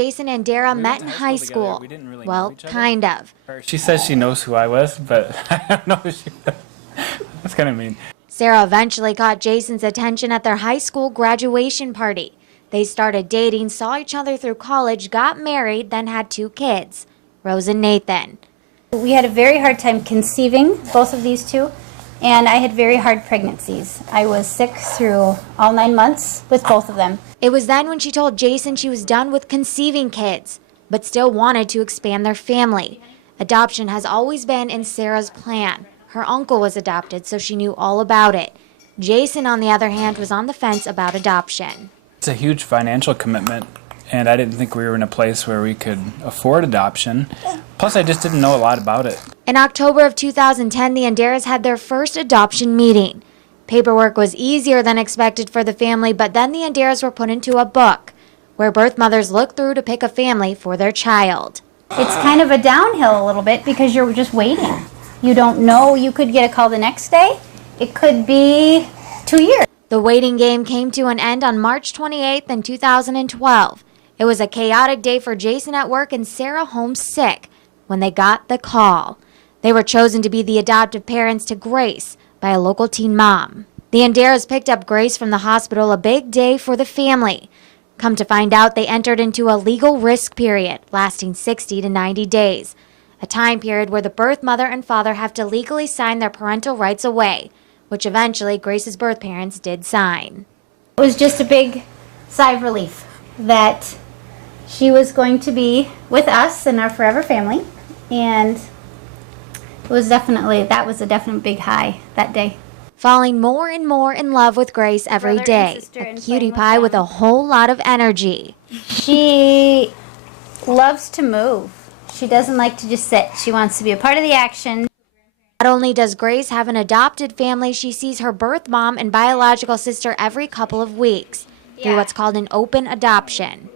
Jason Andera met in high school. Well, kind of. She says she knows who I was, but I don't know who she was. That's kind of mean. Sarah eventually caught Jason's attention at their high school graduation party. They started dating, saw each other through college, got married, then had 2 kids, Rose and Nathan. We had a very hard time conceiving, both of these two, and I had very hard pregnancies. I was sick through all 9 months with both of them. It was then when she told Jason she was done with conceiving kids, but still wanted to expand their family. Adoption has always been in Sarah's plan. Her uncle was adopted, so she knew all about it. Jason, on the other hand, was on the fence about adoption. It's a huge financial commitment, and I didn't think we were in a place where we could afford adoption. Plus, I just didn't know a lot about it. In October of 2010, the Anderas had their first adoption meeting. Paperwork was easier than expected for the family, but then the Anderas were put into a book where birth mothers look through to pick a family for their child. It's kind of a downhill a little bit because you're just waiting. You don't know. You could get a call the next day. It could be 2 years. The waiting game came to an end on March 28th in 2012. It was a chaotic day for Jason at work and Sarah home sick when they got the call. They were chosen to be the adoptive parents to Grace by a local teen mom. The Anderas picked up Grace from the hospital, a big day for the family. Come to find out, they entered into a legal risk period lasting 60 to 90 days, a time period where the birth mother and father have to legally sign their parental rights away, which eventually Grace's birth parents did sign. It was just a big sigh of relief that she was going to be with us and our forever family, and that was a definite big high that day. Falling more and more in love with Grace every day, a cutie pie with a whole lot of energy. She loves to move. She doesn't like to just sit. She wants to be a part of the action. Not only does Grace have an adopted family, she sees her birth mom and biological sister every couple of weeks through what's called an open adoption.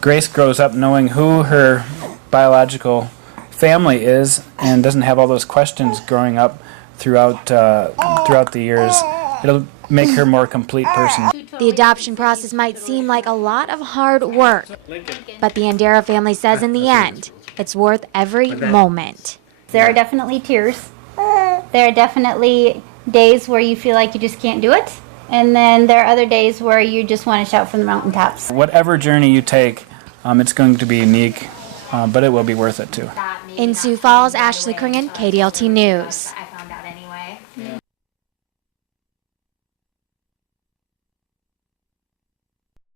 Grace grows up knowing who her biological family is and doesn't have all those questions growing up throughout the years. It'll make her a more complete person. The adoption process might seem like a lot of hard work, but the Andera family says in the end, it's worth every moment. There are definitely tears. There are definitely days where you feel like you just can't do it. And then there are other days where you just want to shout from the mountaintops. Whatever journey you take, it's going to be unique, but it will be worth it too. In Sioux Falls, Ashley Kringen, KDLT News.